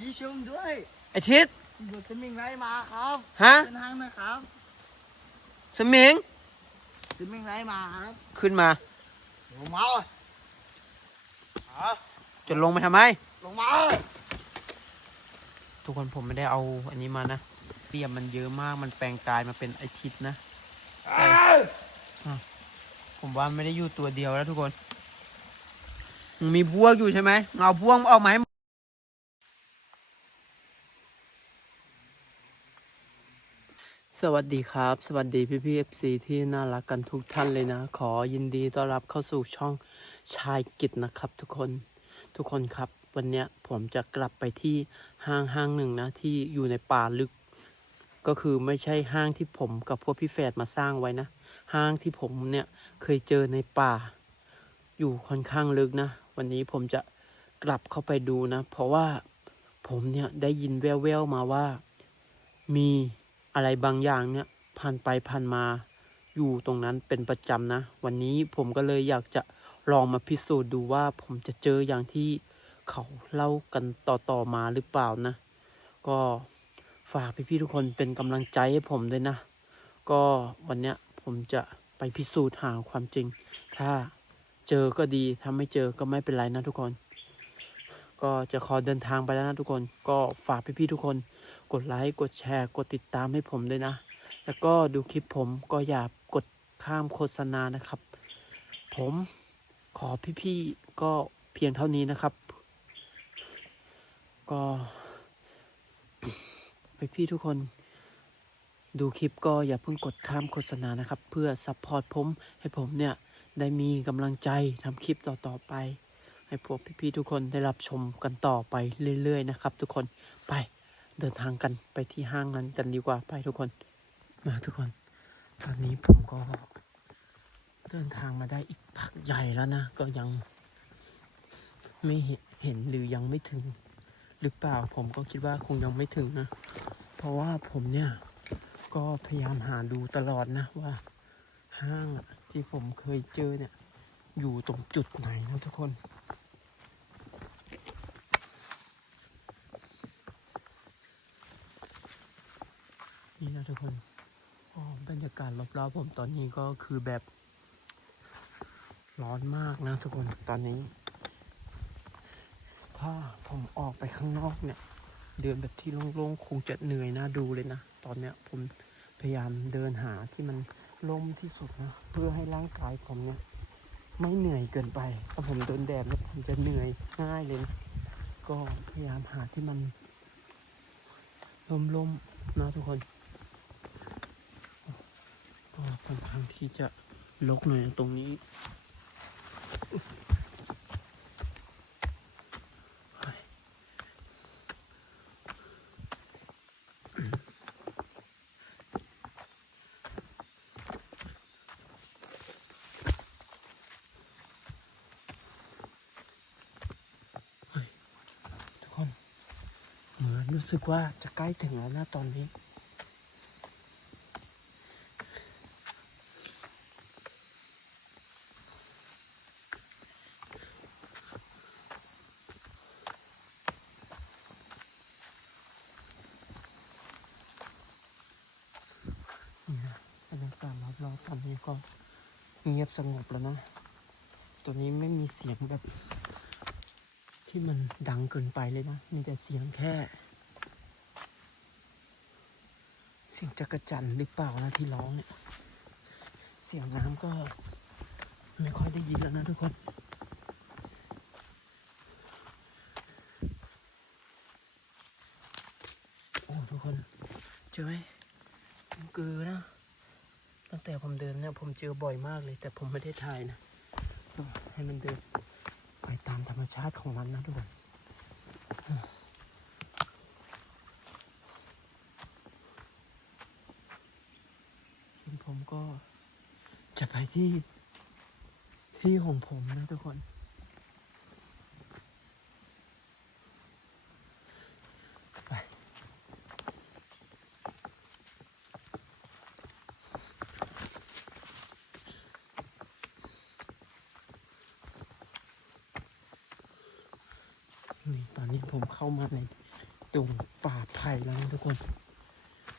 พี่ชมด้วยไอทิศรถสมิงไรมาครับฮะเส้นทางนะครับสมิงสมิงไรมาครับขึ้นมาลงมาอะจะลงมาทำไมลงมาทุกคนผมไม่ได้เอาอันนี้มานะเตียมมันเยอะมากมันแปลงกายมาเป็นไอทิศนะเอ้ยผมว่าไม่ได้อยู่ตัวเดียวแล้วทุกคนมึงมีพวกอยู่ใช่ไหมมึงเอาพวกเอาไหมาให้หมด สวัสดีครับ สวัสดีพี่พี่เอฟซีที่น่ารักกันทุกท่านเลยนะ ขอยินดีต้อนรับเข้าสู่ช่องชายกิจนะครับทุกคนทุกคนครับ วันเนี้ยผมจะกลับไปที่ห้างห้างหนึ่งนะ ที่อยู่ในป่าลึก ก็คือไม่ใช่ห้างที่ผมกับพวกพี่แฝดมาสร้างไว้นะ ห้างที่ผมเนี่ยเคยเจอในป่า อยู่ค่อนข้างลึกนะ วันนี้ผมจะกลับเข้าไปดูนะ เพราะว่าผมเนี่ยได้ยินแว่วๆมาว่ามี อะไรบางอย่างเนี่ยผ่านไปผ่านมาอยู่ตรงนั้นเป็นประจำนะ วันนี้ผมก็เลยอยากจะลองมาพิสูจน์ดูว่าผมจะเจออย่างที่เขาเล่ากันต่อๆมาหรือเปล่านะ ก็ฝากพี่ๆทุกคนเป็นกำลังใจให้ผมด้วยนะ ก็วันเนี้ยผมจะไปพิสูจน์หาความจริง ถ้าเจอก็ดีถ้าไม่เจอก็ไม่เป็นไรนะทุกคน ก็จะขอเดินทางไปแล้วนะทุกคน ก็ฝากพี่ๆทุกคน กดไลค์กดแชร์ กดติดตามให้ผมด้วยนะ แล้วก็ดูคลิปผมก็อย่ากดข้ามโฆษณานะครับ ผมขอพี่ๆก็เพียงเท่านี้นะครับ ก็พี่ๆทุกคนดูคลิปก็อย่าเพิ่งกดข้ามโฆษณานะครับ เพื่อซัพพอร์ตผมให้ผมเนี่ย ได้มีกำลังใจทำคลิปต่อ ๆ ไป ให้พวกพี่ ๆ ทุกคนได้รับชมกันต่อไปเรื่อย ๆ นะครับ ทุกคนไป เดินทางกันไปที่ห้างนั้นกันดีกว่าไปทุกคน มาทุกคน ตอนนี้ผมก็เดินทางมาได้อีกพักใหญ่แล้วนะ ก็ยังไม่เห็นเห็นหรือยังไม่ถึง หรือเปล่าผมก็คิดว่าคงยังไม่ถึงนะ เพราะว่าผมเนี่ยก็พยายามหาดูตลอดนะว่าห้างอะที่ผมเคยเจอเนี่ย อยู่ตรงจุดไหนนะทุกคน นี่นะทุกคนโอ้บรรยากาศรอบๆผมตอนนี้ก็คือแบบร้อนมากนะทุกคนตอนนี้ ถ้าผมออกไปข้างนอกเนี่ย เดินแบบที่โล่งๆ คงจะเหนื่อยน่าดูเลยนะ ตอนเนี้ยผมพยายามเดินหาที่มันล่มที่สุดนะ เพื่อให้ร่างกายผมเนี่ย ไม่เหนื่อยเกินไปถ้าผมโดนแดดแล้วผมจะเหนื่อยง่ายเลยนะก็พยายามหาที่มันล่มๆนะทุกคน ค่อนข้างที่จะลกหน่อยตรงนี้ทุกคนเหมือนรู้สึกว่าจะใกล้ถึงแล้วนะตอนนี้นะบรรยากาศรอบๆตอนนี้ก็เงียบสงบ แล้วนะ ตัวนี้ไม่มีเสียงแบบ ที่มันดังเกินไปเลยนะ มีแต่เสียงแค่ เสียงจักระจันหรือเปล่านะที่ร้องเนี่ย เสียงน้ำก็ไม่ค่อยได้ยินแล้วนะทุกคนโอ้ทุกคนเจอไหมมันเกือนะ ตั้งแต่ผมเดินเนี่ยผมเจอบ่อยมากเลย แต่ผมไม่ได้ถ่ายนะให้มันเดินไปตามธรรมชาติของมันนะทุกคนส่วนผมก็จะไปที่ที่ของผมนะทุกคนไป นี่ ตอนนี้ผมเข้ามาในดงป่าไผ่แล้วทุกคน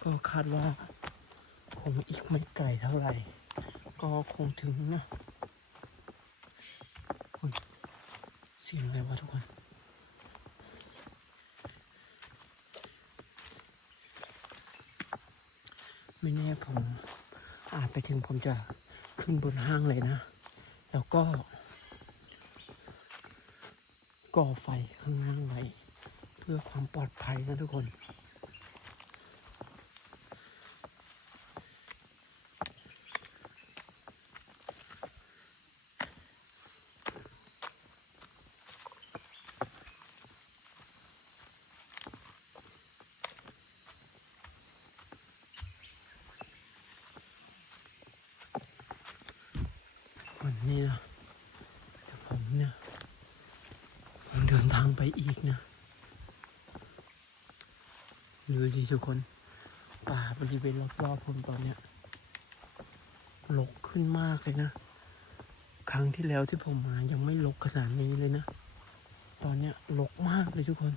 ก็คาดว่าคงอีกไม่ไกลเท่าไหร่ ก็คงถึงนะเสียงอะไรวะทุกคนไม่แน่ผมอาจไปถึงผมจะขึ้นบนห้างเลยนะ แล้วก็ ก่อไฟข้างล่างไว้ เพื่อความปลอดภัยนะทุกคนวันนี้นะเดี๋ยวผมเนี่ยผมเดินทางไปอีกนะดูดิ ทุกคน ป่าบริเวณรอบๆผมตอนเนี้ยรกขึ้นมากเลยนะ ครั้งที่แล้วที่ผมมายังไม่รกขนาดนี้เลยนะ ตอนเนี้ยรกมากเลยทุกคน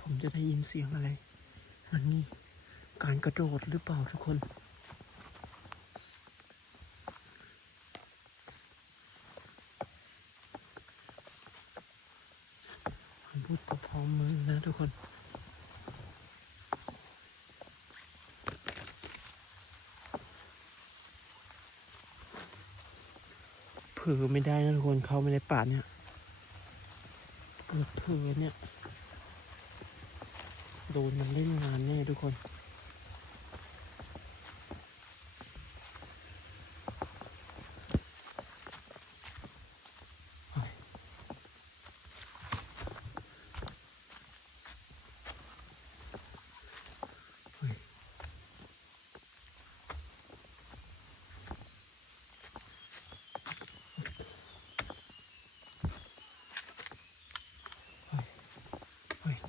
ผมจะได้ยินเสียงอะไร มันมีการกระโดดหรือเปล่าทุกคน ผม พร้อมมือนะทุกคนเผือไม่ได้นะทุกคนเข้าไม่ในป่าเนี่ยเกิดเผือเนี่ย โดนมันเล่นงานแน่ทุกคน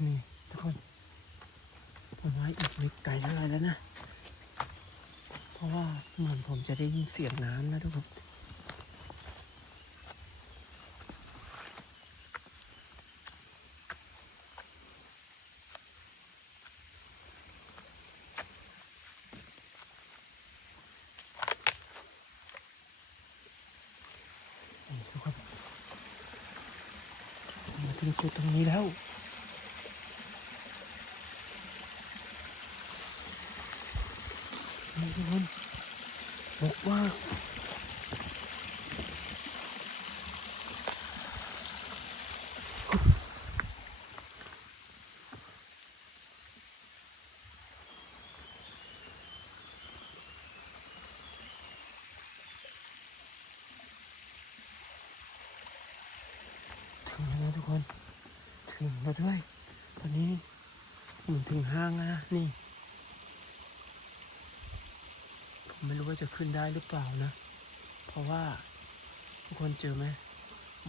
นี่ทุกคนผมว่าอีกไม่ไกลเท่าไรแล้วนะ เพราะว่าเหมือนผมจะได้ยินเสียงน้ำนะทุกคนทุกคนมาถึงจุดตรงนี้แล้ว ทุกคนบอกว่าถึงแล้วนะทุกคน ถึงแล้วด้วย ตอนนี้ผมถึงห้างแล้วนะ นี่ ผมไม่รู้ว่า จะขึ้นได้หรือเปล่านะ เพราะว่าทุกคนเจอไหม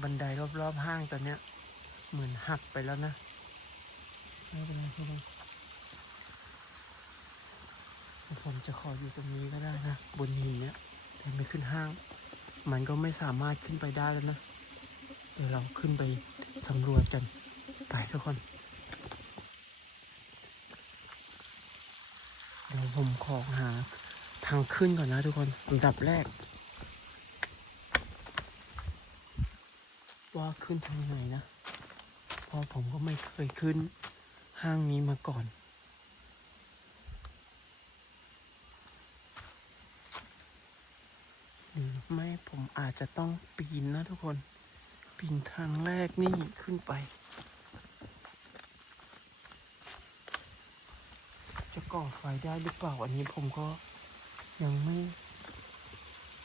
บันไดรอบๆห้างตอนเนี้ย เหมือนหักไปแล้วนะไม่เป็นไรทุกคนผมจะขออยู่ตรงนี้ก็ได้นะ บนหินเนี้ยแต่ไม่ขึ้นห้าง มันก็ไม่สามารถขึ้นไปได้แล้วนะ เดี๋ยวเราขึ้นไปสำรวจกันไปทุกคน เดี๋ยวผมขอหา ทางขึ้นก่อนนะทุกคนอันดับแรก ว่าขึ้นทางไหนนะเพราะผมก็ไม่เคยขึ้นห้างนี้มาก่อน หรือไม่ผมอาจจะต้องปีนนะทุกคน ปีนทางแรกนี่ขึ้นไป จะก่อไฟได้หรือเปล่าอันนี้ผมก็ ยังไม่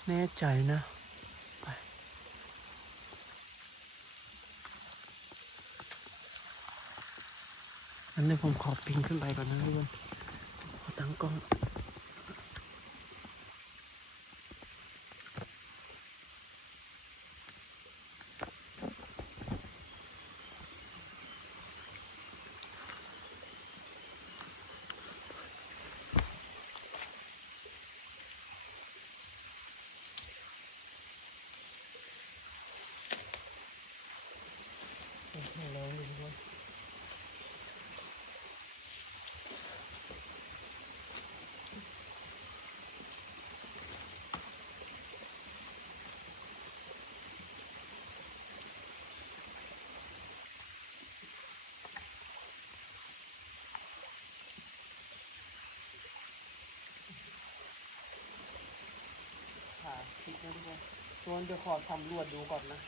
แน่ใจนะไปอันนี้ผมขอปิงขึ้นไปก่อนนะทุกคนขอตั้งกล้อง แข็งแรงเลยทุกคนขาคิดนะทุกคนส่วนเดี๋ยวขอสำรวจดูก่อนนะ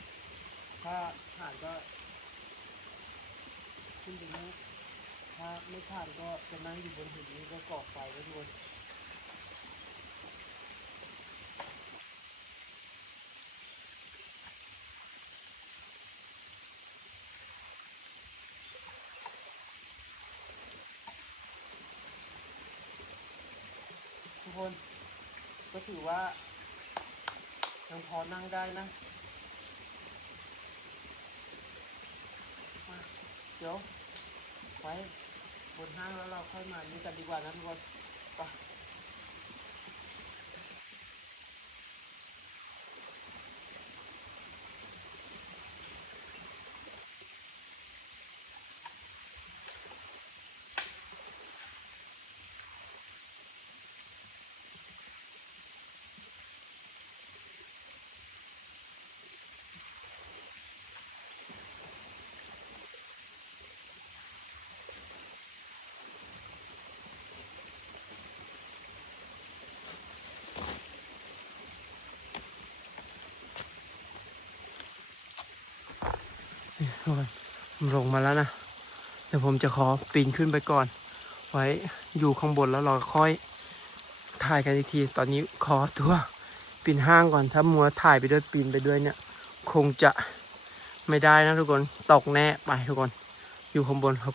ถ้าผ่านก็ขึ้นไปนู้นถ้า ไม่ผ่านก็จะนั่งอยู่บนหินนี้ก็ก่อไฟไว้ทุกคนทุกคน ก็ถือว่ายังพอนั่งได้นะมาเดี๋ยวไว้ บนห้างแล้วเราค่อยมานี่กันดีกว่านะทุกคนไปนี่ทุก คนลงมาแล้วนะ เดี๋ยวผมจะขอปีนขึ้นไปก่อน ไว้อยู่ข้างบนแล้วเราค่อยถ่ายกันอีกที ตอนนี้ขอตัวปีนห้างก่อน ถ้ามัวถ่ายไปด้วยปีนไปด้วยเนี่ย คงจะไม่ได้นะทุกคน ตกแน่ไปทุกคน อยู่ข้างบนครับ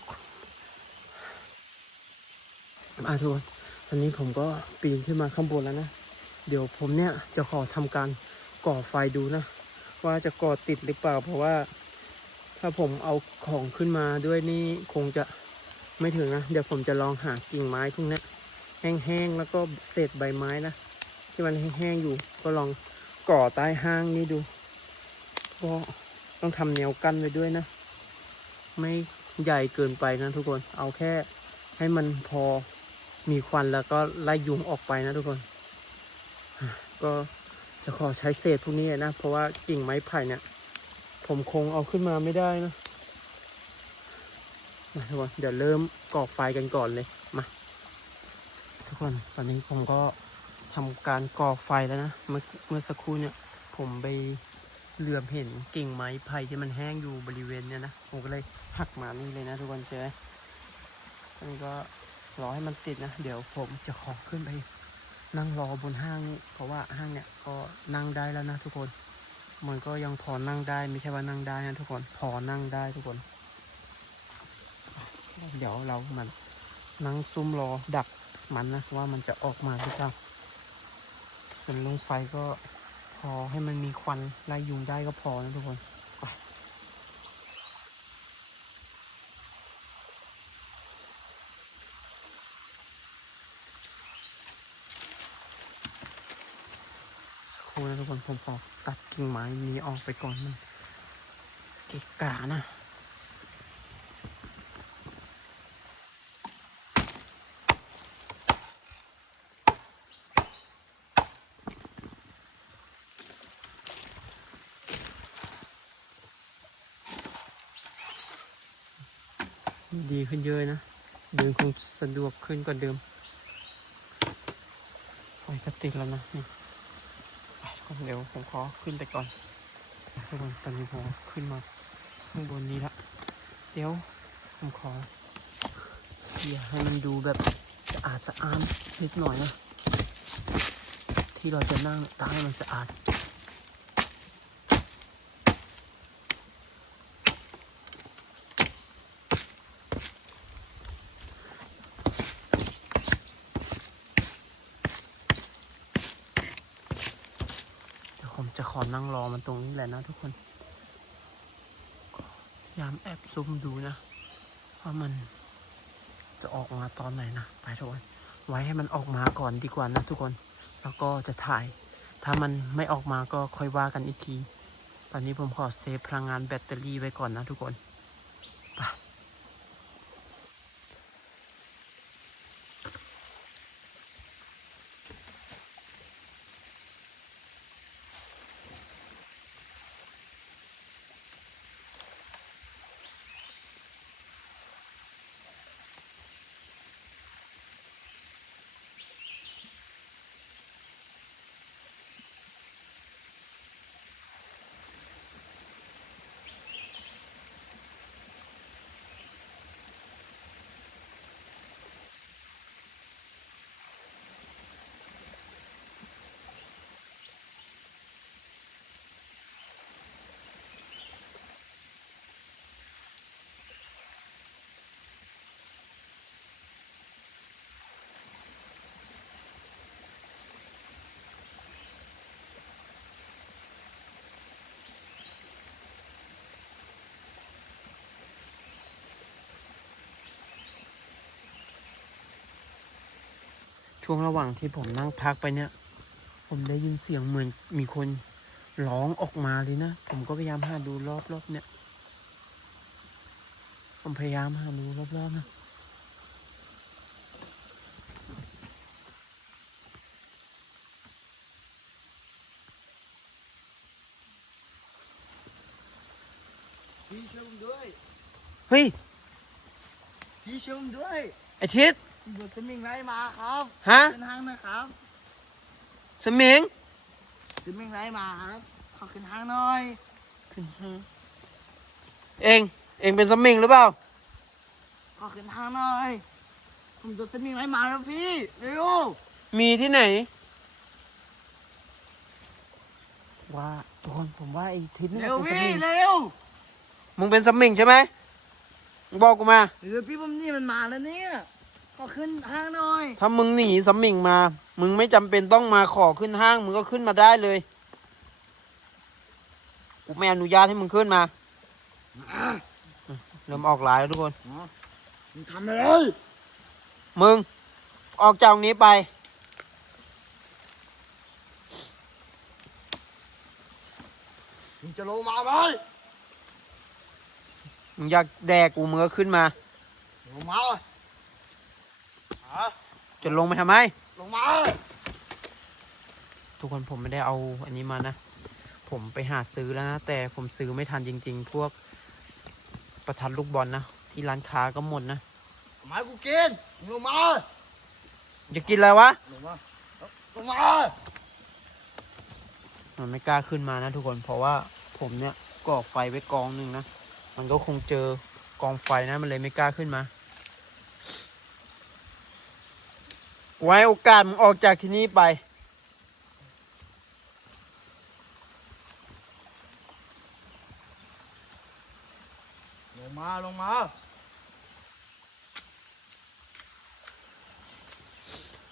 มาทุกคนตอนนี้ผมก็ปีนขึ้นมาข้างบนแล้วนะ เดี๋ยวผมเนี่ยจะขอทำการก่อไฟดูนะ ว่าจะก่อติดหรือเปล่าเพราะว่า ถ้าผมเอาของขึ้นมาด้วยนี่คงจะไม่ถึงนะ เดี๋ยวผมจะลองหากิ่งไม้พวกนี้แห้งๆแล้วก็เศษใบไม้นะที่มันแห้งๆอยู่ ก็ลองก่อใต้ห้างนี่ดูก็ต้องทำแนวกั้นไว้ด้วยนะ ไม่ใหญ่เกินไปนะทุกคน เอาแค่ให้มันพอมีควันแล้วก็ไล่ยุงออกไปนะทุกคน ก็จะขอใช้เศษพวกนี้นะ เพราะว่ากิ่งไม้ไผ่เนี่ย ผมคงเอาขึ้นมาไม่ได้นะมาทุกคนเดี๋ยวเริ่มก่อไฟกันก่อนเลยมาทุกคนตอนนี้ผมก็ทำการก่อไฟแล้วนะเมื่อเมื่อสักครู่เนี่ย ผมไปเหลือมเห็นกิ่งไม้ไผ่ที่มันแห้งอยู่บริเวณเนี่ยนะผมก็เลยหักมานี่เลยนะทุกคนเจออันนี้ก็รอให้มันติดนะ เดี๋ยวผมจะขอขึ้นไปนั่งรอบนห้างเพราะว่าห้างเนี่ยก็นั่งได้แล้วนะทุกคน มันก็ยังพอนั่งได้ไม่ใช่ว่านั่งได้นะทุกคนพอนั่งได้ทุกคน เดี๋ยวเรามันนั่งซุ่มรอดักมันนะว่ามันจะออกมาหรือเปล่าส่วนลงไฟก็พอให้มันมีควันไล่ยุงได้ก็พอนะทุกคน ดูนะทุกคนผมขอตัดกิ่งไม้นี้ออกไปก่อนมันเกะกะนะดีขึ้นเยอะนะ เดินคงสะดวกขึ้นกว่าเดิมไฟก็ติดแล้วนะนี่ ก่อนเดี๋ยวผมขอขึ้นไปก่อนทุกคนตอนนี้ผมขึ้นมาข้างบนนี้ละ เดี๋ยวผมขอเคลียให้มันดูแบบสะอาดสะอ้านนิดหน่อยนะ ที่เราจะนั่งตาให้มันสะอาด เดี๋ยวผม จะขอนั่งรอมันตรงนี้แหละนะทุกคนยายามแอบซุ่มดูนะว่ามันจะออกมาตอนไหนนะไปทุกคนไว้ให้มันออกมาก่อนดีกว่านะทุกคน แล้วก็จะถ่าย ถ้ามันไม่ออกมาก็ค่อยว่ากันอีกที ตอนนี้ผมขอเซฟพลังงานแบตเตอรี่ไว้ก่อนนะทุกคนไป ช่วงระหว่างที่ผมนั่งพักไปเนี่ย ผมได้ยินเสียงเหมือนมีคนร้องออกมาเลยนะ ผมก็พยายามหาดูรอบๆเนี่ย ผมพยายามหาดูรอบๆนะพี่ช่วยผมด้วย เฮ้ย พี่ช่วยผมด้วย ไอทิศ โดนสมิงไรมาครับฮะขึ้นห้างนะครับสมิงสมิงไรมาครับขอขึ้นห้างหน่อยขึ้นห้างเองเองเป็นสมิงหรือเปล่าขอขึ้นห้างหน่อยผมโดนสมิงไรมาแล้วพี่เร็วมีที่ไหน ว่าทุกคนผมว่าไอ้ทิศนี่แหเร็ละวเป็นสพี่มิงเร็วมึงเป็นสมิงใช่ไหมมึงบอกกูมาเร็วพี่ผมนี่มันมาแล้วเนี่ย ขอขึ้นห้างหน่อย ถ้ามึงหนีสมิงมา มึงไม่จำเป็นต้องมาขอขึ้นห้าง มึงก็ขึ้นมาได้เลย กูไม่อนุญาตให้มึงขึ้นมา เริ่มออกหลายแล้วทุกคน มึงทำอะไรเลยมึง ออกจากตรงนี้ไป มึงจะลงมาไหมมึงอยากแดกกูมึงก็ขึ้นมา ลงมาเลยฮะ จะลงไปทำไม ลงมา ทุกคนผมไม่ได้เอาอันนี้มานะ ผมไปหาซื้อแล้วนะ แต่ผมซื้อไม่ทันจริง ๆ พวกประทัดลูกบอลนะ ที่ร้านค้าก็หมดนะทำไมกูกินมึงลงมา จะกินอะไรวะ ลงมา ลงมา มันไม่กล้าขึ้นมานะทุกคน เพราะว่าผมเนี่ยก่อไฟไว้กองหนึ่งนะ มันก็คงเจอกองไฟนะ มันเลยไม่กล้าขึ้นมา ไว้โอกาสมึงออกจากที่นี่ไป ลงมาลงมา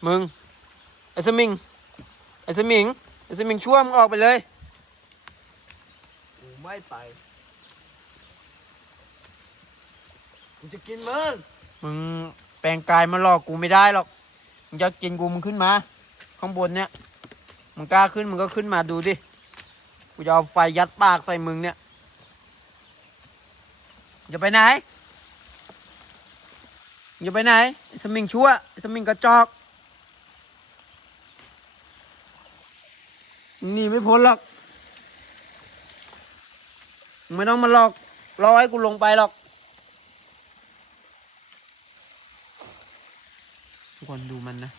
มึง ไอ้สมิง ไอ้สมิง ไอ้สมิงชั่วมึงออกไปเลย กูไม่ไปกูจะกินมึง มึงแปลงกายมาหลอกกูไม่ได้หรอก มึงจะกินกูมึงขึ้นมา ข้างบนเนี่ยมึงกล้าขึ้นมึงก็ขึ้นมาดูดิกูจะเอาไฟยัดปากใส่มึงเนี่ยอย่าไปไหนอย่าไปไหนสมิงชั่วสมิงกระจอกหนีไม่พ้นหรอกไม่ต้องมาหลอกรอให้กูลงไปหรอก กคนดูมันนะ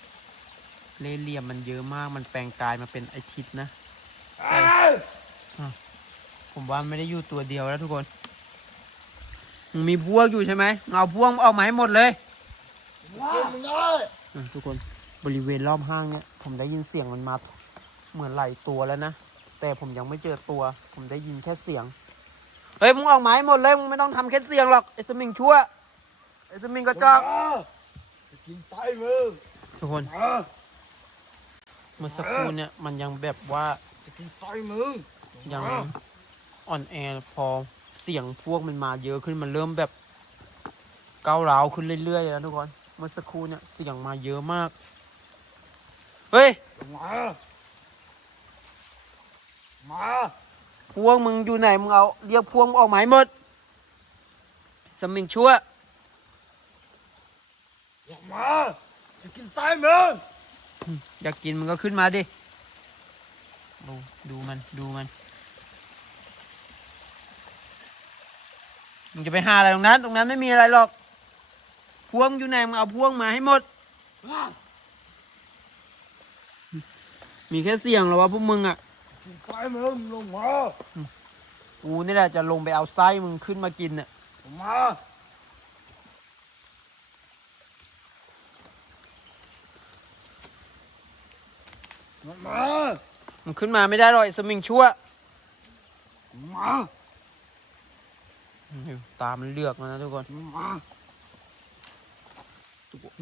เล่ห์เหลี่ยมมันเยอะมาก มันแปลงกายมาเป็นไอทิศนะเอ้ยผมว่าไม่ได้อยู่ตัวเดียวแล้วทุกคนมึงมีพวกอยู่ใช่ไหมมึงเอาพวกมึงออกมาให้หมดเลยกินมึงเลยอะทุกคนบริเวณรอบห้างเนี่ย ผมได้ยินเสียงมันมาเหมือนหลายตัวแล้วนะ แต่ผมยังไม่เจอตัว ผมได้ยินแค่เสียง เฮ้ยมึงออกมาให้หมดเลย มึงไม่ต้องทำแค่เสียงหรอกไอ้สมิงชั่วไอ้สมิงกระจอก จะกินไตมึงทุกคนมาเมื่อสักครู่เนี่ยมันยังแบบว่าจะกินไตมึงยังอ่อนแอพอเสียงพวกมันมาเยอะขึ้นมันเริ่มแบบก้าวร้าวขึ้นเรื่อยๆแล้วทุกคนเมื่อสักครู่เนี่ยเสียงมาเยอะมาก เฮ้ยลงมา มาพวกมึงอยู่ไหนมึงเอาเรียกพวกมึงออกมาให้หมดสมิงชั่ว ออกมาจะกินไส้มึงอยากกินมันก็ขึ้นมาดิ ดูดูมันดูมันมึงจะไปหาอะไรตรงนั้น ตรงนั้นไม่มีอะไรหรอก พวงอยู่ไหนมึงเอาพวงมาให้หมด มีแค่เสียงเหรอวะพวกมึงอะกินไส้มึงลงมากูนี่แหละจะลงไปเอาไส้มึงขึ้นมากินน่ะลงมา มามึงขึ้นมาไม่ได้หรอกไอ้สมิงชั่วลงมาตามันเลือกแล้วนะทุกคนลงมา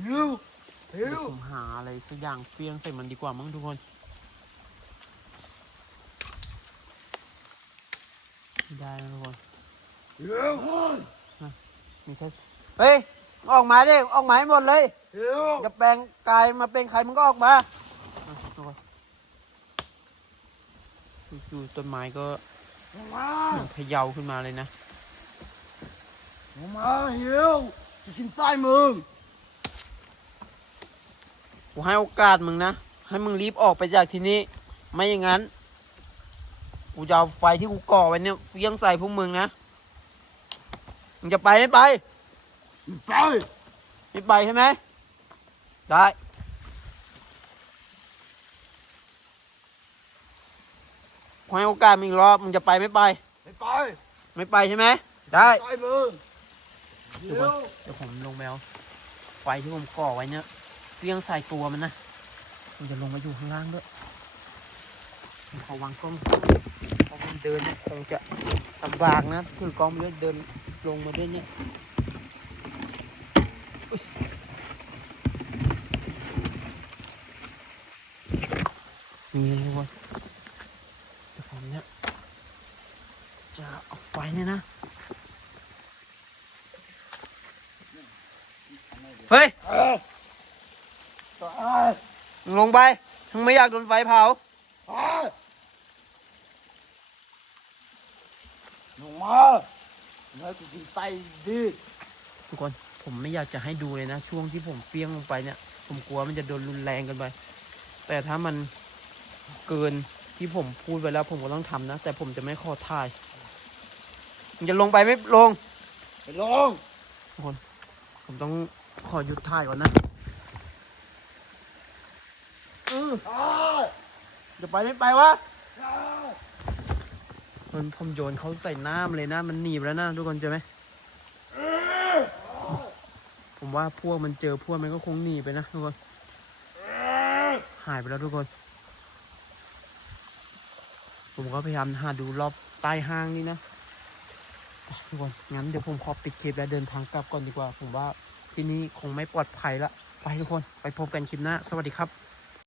หิวหิเดี๋ยววผมหาอะไรสักอย่างเฟี้ยงใส่มันดีกว่ามั้งทุกคนไม่ได้นะทุกคนหิวมีแค่สเฮ้ยออกมาดิออกมาให้หมดเลยหิวจะแปลงกายมาเป็นใครมึงก็ออกมาอะทุกคน จู่ๆต้นไม้ก็ลงมาเหมือนเขย่าขึ้นมาเลยนะลงมาหิวจะกินไส้มึงกูให้โอกาสมึงนะ ให้มึงรีบออกไปจากที่นี้ ไม่อย่างนั้น กูจะเอาไฟที่กูก่อไว้เนี่ยเฟี้ยงใส่พวกมึงนะ มึงจะไปไม่ไป ไป ไม่ไปใช่ไหม ได้ขอ ให้โอกาสมึงอีกรอบมึงจะไปไม่ไป ไม่ไปไม่ไปใช่ไหมได้ไส้มึงหิเดี๋ยววก่อนเดี๋ยวผมลงไปเอาไฟที่ผมก่อไว้เนี่ยเฟี้ยงใส่ตัวมันนะมันจะลงมาอยู่ข้างล่างด้วยผมขอวางกล้องเพราะมันเดินเนี่ยคงจะลำบากนะถือกล้องไปด้วยเดินลงมาด้วยเนี่ยอุ๊ยนี่เลยเวะเดี๋ยวผมเนี่ยจะ เอาไฟเนี่ยนะเฮ้ยเอ้ยเอ้ยมึงลงไปมึงไม่อยากโดนไฟเผาเอ้ยลงมาแล้วกูกินไส้ดิทุกคนผมไม่อยากจะให้ดูเลยนะ ช่วงที่ผมเปี้ยงลงไปเนี่ย ผมกลัวมันจะโดนรุนแรงเกันไป แต่ถ้ามันเกินที่ผมพูดไปแล้ว ผมก็ต้องทำนะ แต่ผมจะไม่ขอถ่าย มึงจะลงไปไม่ลง ไปลงทุกคน ผมต้องขอหยุดถ่ายก่อนนะเออเอ้ยจะไปไม่ไปวะเอ้ยมันผมโยนเขาใส่น้ำเลยนะ มันหนีบแล้วนะทุกคนเจอไหม ผมว่าพวกมันเจอพวกมันก็คงหนีไปนะทุกคน หายไปแล้วทุกคน ผมก็พยายามหาดูรอบใต้ห้างนี่นะอะ ทุกคนงั้นเดี๋ยวผมขอปิดคลิปและเดินทางกลับก่อนดีกว่า ผมว่าที่นี่คงไม่ปลอดภัยละ ไปทุกคน ไปพบกันคลิปหน้า สวัสดีครับ